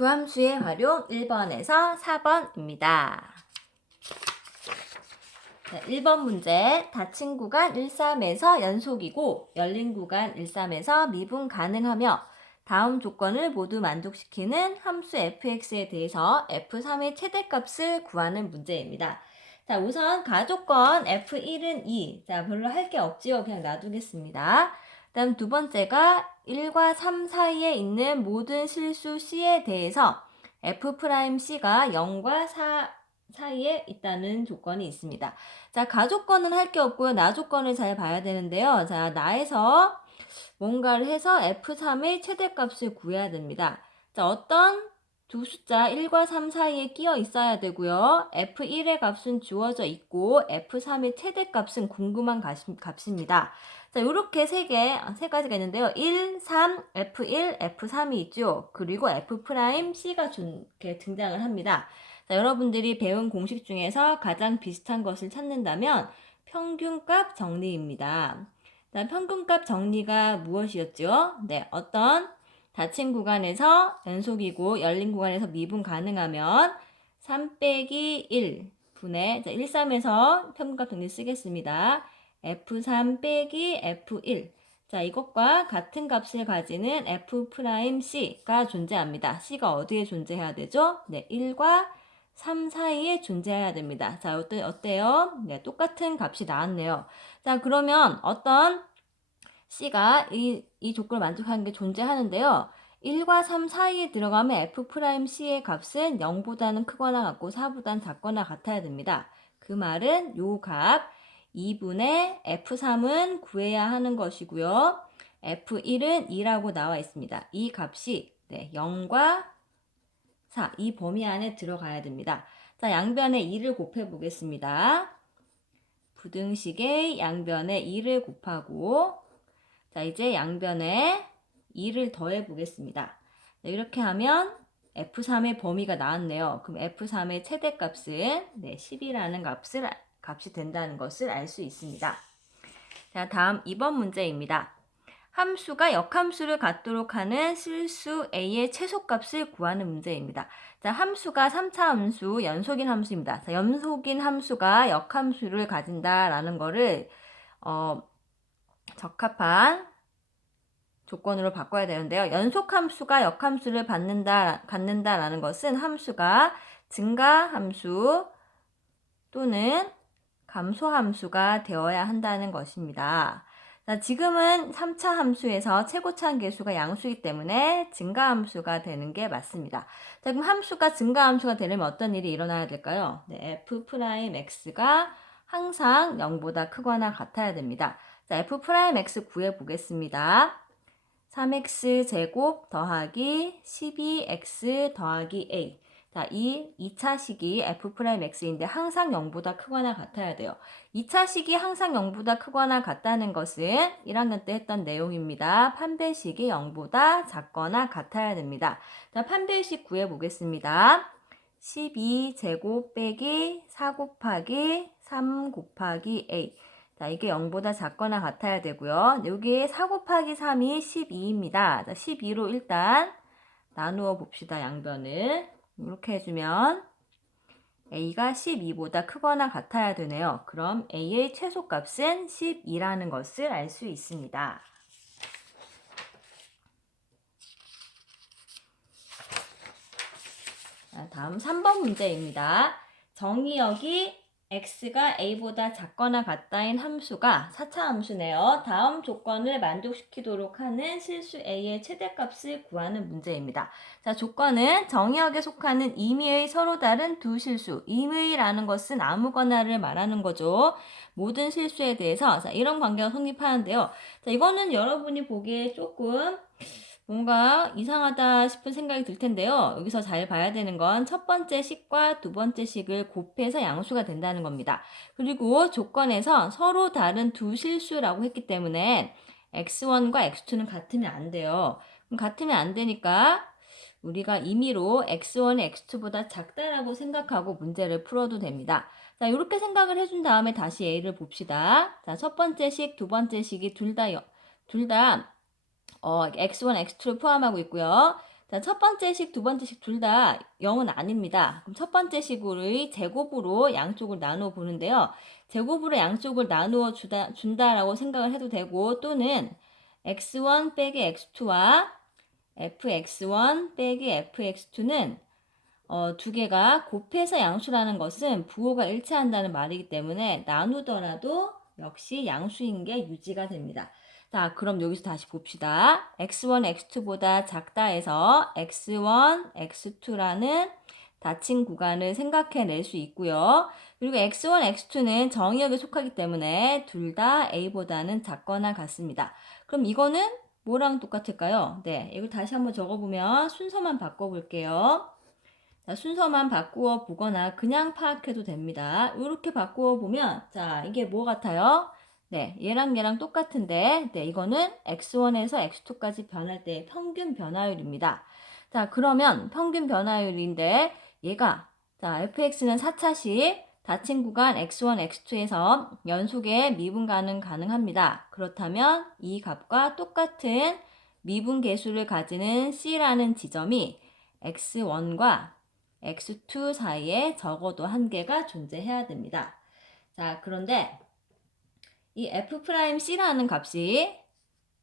도함수의 활용 1번에서 4번입니다. 1번 문제, 닫힌 구간 1,3에서 연속이고 열린 구간 1,3에서 미분 가능하며 다음 조건을 모두 만족시키는 함수 fx에 대해서 f3의 최대값을 구하는 문제입니다. 자, 우선 가조건 f1은 2. 자, 별로 할 게 없지요. 그냥 놔두겠습니다. 다음 두 번째가 1과 3 사이에 있는 모든 실수 c에 대해서 f'c가 0과 4 사이에 있다는 조건이 있습니다. 자, 가조건은 할 게 없고요. 나조건을 잘 봐야 되는데요. 자, 나에서 뭔가를 해서 f3의 최대값을 구해야 됩니다. 자, 어떤 두 숫자 1과 3 사이에 끼어 있어야 되고요. f1의 값은 주어져 있고 f3의 최대값은 궁금한 값입니다. 자, 요렇게 세 가지가 있는데요. 1, 3, f1, f3이 있죠. 그리고 f'C가 이렇게 등장을 합니다. 자, 여러분들이 배운 공식 중에서 가장 비슷한 것을 찾는다면 평균값 정리입니다. 자, 평균값 정리가 무엇이었죠? 네, 어떤 닫힌 구간에서 연속이고 열린 구간에서 미분 가능하면 3 빼기 1 분의 1, 3에서 평균값 정리 쓰겠습니다. f3 빼기 f1. 자, 이것과 같은 값을 가지는 f'C가 존재합니다. C가 어디에 존재해야 되죠? 네, 1과 3 사이에 존재해야 됩니다. 자, 어때요? 네, 똑같은 값이 나왔네요. 자, 그러면 어떤 C가 이 조건을 만족하는 게 존재하는데요. 1과 3 사이에 들어가면 f'C의 값은 0보다는 크거나 같고 4보다는 작거나 같아야 됩니다. 그 말은 요 값 2분의 f3은 구해야 하는 것이고요. f1은 2라고 나와 있습니다. 이 값이 0과 4, 이 범위 안에 들어가야 됩니다. 자, 양변에 2를 곱해 보겠습니다. 부등식의 양변에 2를 곱하고 자, 이제 양변에 2를 더해 보겠습니다. 이렇게 하면 f3의 범위가 나왔네요. 그럼 f3의 최대값은 10이라는 값이 된다는 것을 알 수 있습니다. 자, 다음 2번 문제입니다. 함수가 역함수를 갖도록 하는 실수 a의 최소값을 구하는 문제입니다. 자, 함수가 3차 함수, 연속인 함수입니다. 자, 연속인 함수가 역함수를 가진다라는 거를 적합한 조건으로 바꿔야 되는데요. 연속함수가 역함수를 갖는다라는 것은 함수가 증가함수 또는 감소함수가 되어야 한다는 것입니다. 자, 지금은 3차 함수에서 최고차항 계수가 양수이기 때문에 증가함수가 되는 게 맞습니다. 자, 그럼 함수가 증가함수가 되려면 어떤 일이 일어나야 될까요? 네, f'x가 항상 0보다 크거나 같아야 됩니다. 자, f'x 구해보겠습니다. 3x제곱 더하기 12x 더하기 a. 자, 이 2차식이 f'x인데 항상 0보다 크거나 같아야 돼요. 2차식이 항상 0보다 크거나 같다는 것은 1학년 때 했던 내용입니다. 판별식이 0보다 작거나 같아야 됩니다. 자, 판별식 구해보겠습니다. 12제곱 빼기 4 곱하기 3 곱하기 a. 자, 이게 0보다 작거나 같아야 되고요. 여기에 4 곱하기 3이 12입니다. 자, 12로 일단 나누어 봅시다. 양변을. 이렇게 해주면 a가 12보다 크거나 같아야 되네요. 그럼 a의 최소값은 12라는 것을 알 수 있습니다. 자, 다음 3번 문제입니다. 정의역이 x가 a보다 작거나 같다인 함수가 4차 함수네요. 다음 조건을 만족시키도록 하는 실수 a의 최대값을 구하는 문제입니다. 자, 조건은 정의역에 속하는 임의의 서로 다른 두 실수. 임의라는 것은 아무거나를 말하는 거죠. 모든 실수에 대해서 자, 이런 관계가 성립하는데요. 자, 이거는 여러분이 보기에 조금 뭔가 이상하다 싶은 생각이 들 텐데요. 여기서 잘 봐야 되는 건 첫 번째 식과 두 번째 식을 곱해서 양수가 된다는 겁니다. 그리고 조건에서 서로 다른 두 실수라고 했기 때문에 x1과 x2는 같으면 안 돼요. 그럼 같으면 안 되니까 우리가 임의로 x1이 x2보다 작다라고 생각하고 문제를 풀어도 됩니다. 자, 이렇게 생각을 해준 다음에 다시 a를 봅시다. 자, 첫 번째 식, 두 번째 식이 둘 다 x1, x2를 포함하고 있고요. 자, 첫 번째 식, 두 번째 식 둘 다 0은 아닙니다. 그럼 첫 번째 식의 제곱으로 양쪽을 나누어 보는데요. 제곱으로 양쪽을 나누어 준다라고 생각을 해도 되고, 또는 x1 빼기 x2와 fx1 빼기 fx2는 두 개가 곱해서 양수라는 것은 부호가 일치한다는 말이기 때문에 나누더라도 역시 양수인 게 유지가 됩니다. 자, 그럼 여기서 다시 봅시다. x1, x2보다 작다 해서 x1, x2라는 닫힌 구간을 생각해낼 수 있고요. 그리고 x1, x2는 정의역에 속하기 때문에 둘 다 a보다는 작거나 같습니다. 그럼 이거는 뭐랑 똑같을까요? 네, 이걸 다시 한번 적어보면 순서만 바꿔볼게요. 자, 순서만 바꾸어 보거나 그냥 파악해도 됩니다. 이렇게 바꾸어 보면, 자, 이게 뭐 같아요? 네, 얘랑 얘랑 똑같은데, 네, 이거는 x1에서 x2까지 변할 때 평균 변화율입니다. 자, 그러면 평균 변화율인데, 얘가, 자, fx는 4차씩 닫힌 구간 x1, x2에서 연속의 미분 가능합니다. 그렇다면 이 값과 똑같은 미분 계수를 가지는 C라는 지점이 x1과 x2 사이에 적어도 한 개가 존재해야 됩니다. 자, 그런데 이 f'C라는 값이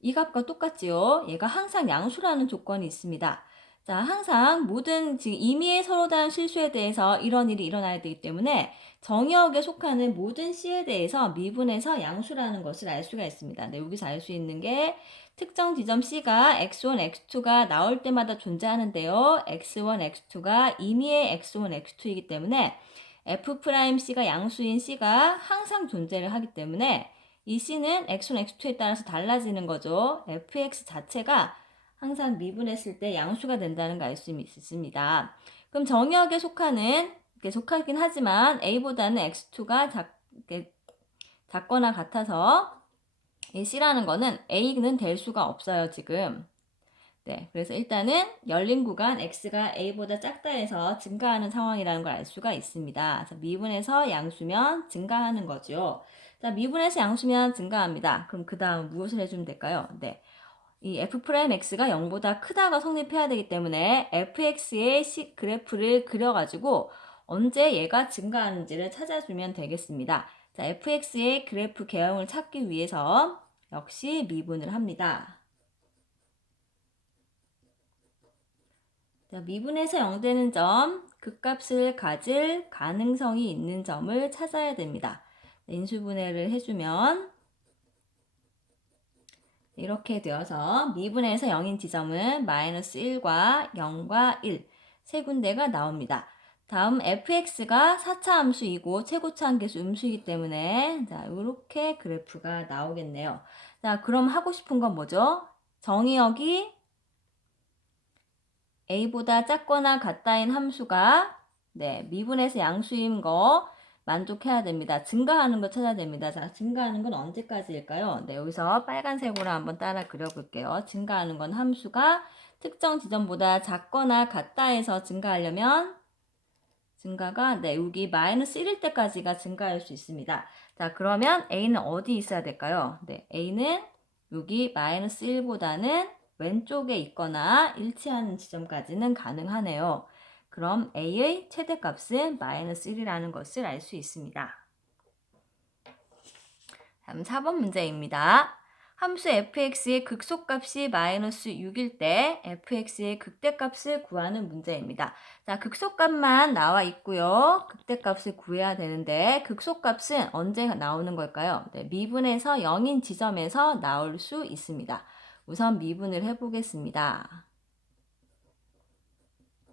이 값과 똑같지요. 얘가 항상 양수라는 조건이 있습니다. 자, 항상 모든 지금 임의의 서로 다른 실수에 대해서 이런 일이 일어나야 되기 때문에 정의역에 속하는 모든 C에 대해서 미분해서 양수라는 것을 알 수가 있습니다. 네, 여기서 알 수 있는 게 특정 지점 C가 x1, x2가 나올 때마다 존재하는데요. x1, x2가 임의의 x1, x2이기 때문에 f'C가 양수인 C가 항상 존재를 하기 때문에 이 C는 x1, x2에 따라서 달라지는 거죠. fx 자체가 항상 미분했을 때 양수가 된다는 걸 알 수 있습니다. 그럼 정의역에 속하긴 하지만 a보다는 x2가 작거나 같아서 이 C라는 거는 A는 될 수가 없어요, 지금. 네, 그래서 일단은 열린 구간 X가 A보다 작다 해서 증가하는 상황이라는 걸 알 수가 있습니다. 자, 미분해서 양수면 증가하는 거죠. 자, 미분해서 양수면 증가합니다. 그럼 그 다음 무엇을 해주면 될까요? 네. 이 f'x가 0보다 크다가 성립해야 되기 때문에 fx의 그래프를 그려가지고 언제 얘가 증가하는지를 찾아주면 되겠습니다. 자, fx의 그래프 개형을 찾기 위해서 역시 미분을 합니다. 자, 미분에서 0되는 점, 극값을 가질 가능성이 있는 점을 찾아야 됩니다. 인수분해를 해주면 이렇게 되어서 미분에서 0인 지점은 마이너스 1과 0과 1, 세 군데가 나옵니다. 다음 fx가 4차 함수이고 최고차 한계수 음수이기 때문에 자, 이렇게 그래프가 나오겠네요. 자, 그럼 하고 싶은 건 뭐죠? 정의역이 a보다 작거나 같다인 함수가 미분에서 양수인 거 만족해야 됩니다. 증가하는 거 찾아야 됩니다. 자, 증가하는 건 언제까지일까요? 네, 여기서 빨간색으로 한번 따라 그려볼게요. 증가하는 건 함수가 특정 지점보다 작거나 같다 해서 증가하려면 증가가 여기 마이너스 1일 때까지가 증가할 수 있습니다. 자, 그러면 A는 어디 있어야 될까요? 네, A는 여기 마이너스 1보다는 왼쪽에 있거나 일치하는 지점까지는 가능하네요. 그럼 A의 최대값은 마이너스 1이라는 것을 알 수 있습니다. 다음 4번 문제입니다. 함수 fx의 극소값이 마이너스 6일 때 fx의 극대값을 구하는 문제입니다. 자, 극소값만 나와 있고요. 극대값을 구해야 되는데 극소값은 언제 나오는 걸까요? 네, 미분에서 0인 지점에서 나올 수 있습니다. 우선 미분을 해보겠습니다.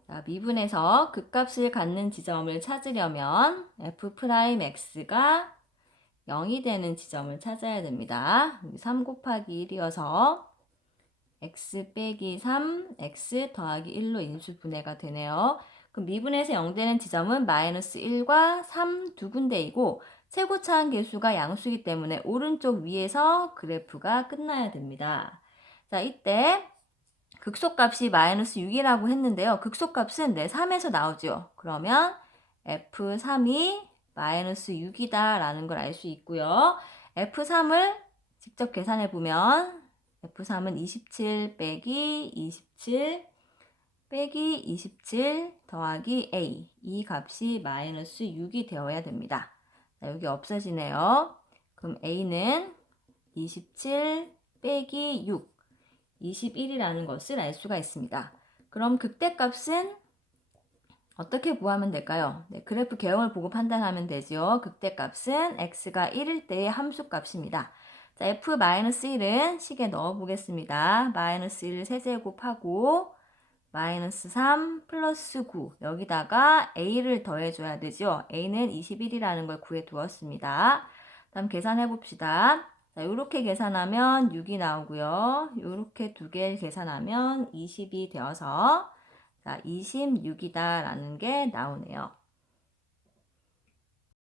자, 미분에서 극값을 갖는 지점을 찾으려면 f'x가 0이 되는 지점을 찾아야 됩니다. 3 곱하기 1이어서 x 빼기 3, x 더하기 1로 인수분해가 되네요. 그럼 미분에서 0 되는 지점은 마이너스 1과 3 두 군데이고 최고차한 계수가 양수이기 때문에 오른쪽 위에서 그래프가 끝나야 됩니다. 자, 이때 극소값이 마이너스 6이라고 했는데요. 극소값은 3에서 나오죠. 그러면 f3이 마이너스 6이다 라는 걸 알 수 있고요. f3을 직접 계산해 보면 f3은 27 빼기 27 빼기 27 더하기 a. 이 값이 마이너스 6이 되어야 됩니다. 자, 여기 없어지네요. 그럼 a는 27 빼기 6, 21이라는 것을 알 수가 있습니다. 그럼 극대값은 어떻게 구하면 될까요? 네, 그래프 개형을 보고 판단하면 되죠. 극대값은 x가 1일 때의 함수값입니다. 자, f-1은 식에 넣어 보겠습니다. 마이너스 1 세제곱하고 마이너스 3 플러스 9 여기다가 a를 더해줘야 되죠. a는 21이라는 걸 구해 두었습니다. 다음 계산해 봅시다. 자, 이렇게 계산하면 6이 나오고요. 이렇게 두 개를 계산하면 20이 되어서 자, 26이다라는 게 나오네요.